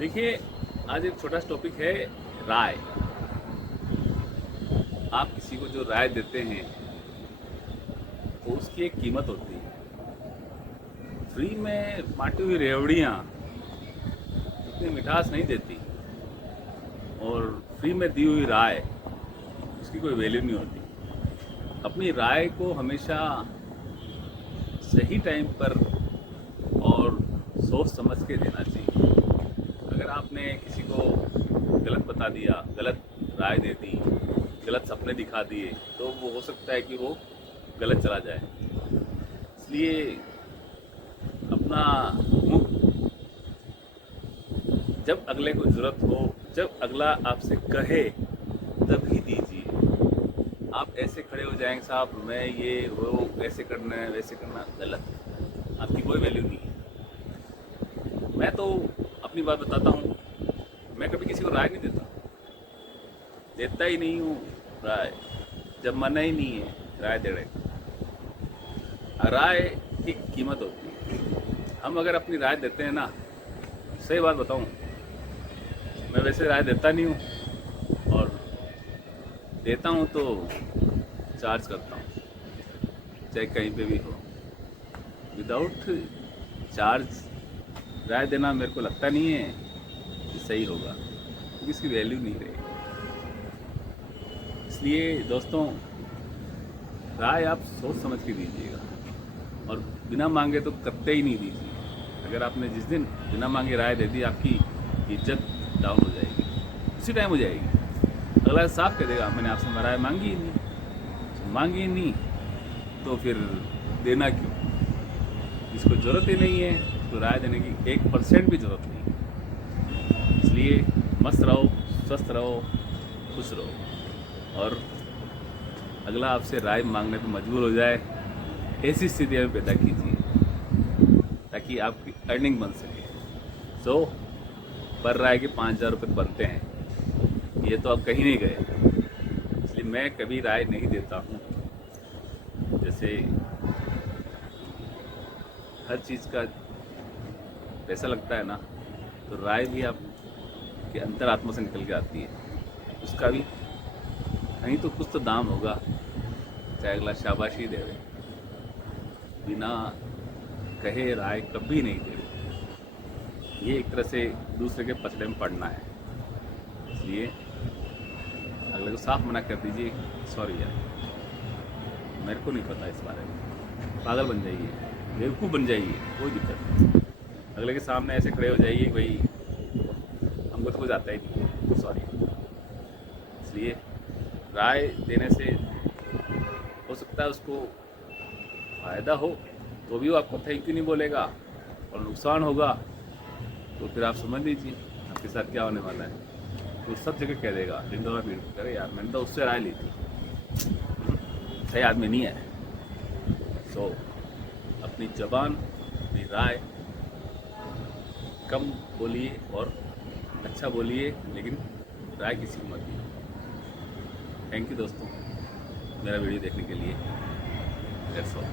देखिए, आज एक छोटा सा टॉपिक है राय। आप किसी को जो राय देते हैं तो उसकी एक कीमत होती है। फ्री में बांटी हुई रेवड़ियाँ उतनी मिठास नहीं देती, और फ्री में दी हुई राय उसकी कोई वैल्यू नहीं होती। अपनी राय को हमेशा सही टाइम पर और सोच समझ के देना चाहिए। अगर आपने किसी को गलत बता दिया, गलत राय दे दी, गलत सपने दिखा दिए, तो वो हो सकता है कि वो गलत चला जाए। इसलिए अपना मुंह जब अगले को ज़रूरत हो, जब अगला आपसे कहे, तभी दीजिए। आप ऐसे खड़े हो जाएंगे, साहब मैं ये वो ऐसे करना है वैसे करना, गलत। आपकी कोई वैल्यू नहीं है। मैं तो अपनी बात बताता हूँ, मैं कभी किसी को राय नहीं देता ही नहीं हूँ राय। जब मन ही नहीं है राय देने का। राय की कीमत होती है। हम अगर अपनी राय देते हैं ना, सही बात बताऊँ, मैं वैसे राय देता नहीं हूँ, और देता हूँ तो चार्ज करता हूँ, चाहे कहीं पे भी हो। विदाउट चार्ज राय देना मेरे को लगता नहीं है कि सही होगा, क्योंकि इसकी वैल्यू नहीं रहेगी। इसलिए दोस्तों, राय आप सोच समझ के दीजिएगा, और बिना मांगे तो करते ही नहीं दीजिए। अगर आपने जिस दिन बिना मांगे राय दे दी, आपकी इज्जत डाउन हो जाएगी, उसी टाइम हो जाएगी। अगला साफ कह देगा मैंने आपसे राय मांगी ही नहीं। तो मांगी ही नहीं तो फिर देना क्यों? जिसको ज़रूरत ही नहीं है तो राय देने की 1% भी ज़रूरत नहीं है। इसलिए मस्त रहो, स्वस्थ रहो, खुश रहो, और अगला आपसे राय मांगने पर मजबूर हो जाए, ऐसी स्थिति में पैदा कीजिए ताकि आपकी अर्निंग बन सके। पर राय के 5,000 रुपये बनते हैं, ये तो आप कहीं नहीं गए। इसलिए मैं कभी राय नहीं देता हूँ। जैसे हर चीज़ का पैसा लगता है ना, तो राय भी आपके अंतरात्मा से निकल के आती है। उसका भी कहीं तो कुछ तो दाम होगा, चाहे अगला शाबाशी देवे। बिना कहे राय कभी नहीं देवे। ये एक तरह से दूसरे के पचड़े में पड़ना है। इसलिए अगले को साफ मना कर दीजिए, सॉरी यार, मेरे को नहीं पता इस बारे में। पागल बन जाइए, बेवकूफ़ बन जाइए, कोई दिक्कत नहीं। अगले के सामने ऐसे खड़े हो जाइए, भाई हमको तो कुछ आता ही नहीं, सॉरी। इसलिए राय देने से हो सकता है उसको फ़ायदा हो, तो भी वो आपको थैंक यू नहीं बोलेगा, और नुकसान होगा तो फिर आप समझ लीजिए आपके साथ क्या होने वाला है। तो सब जगह कह देगा, ढिंडोरा पीट करे, यार मैंने तो उससे राय ली थी, सही आदमी नहीं है। सो अपनी ज़बान, अपनी राय कम बोलिए और अच्छा बोलिए, लेकिन राय किसी को मत दीजिए। थैंक यू दोस्तों, मेरा वीडियो देखने के लिए। That's all.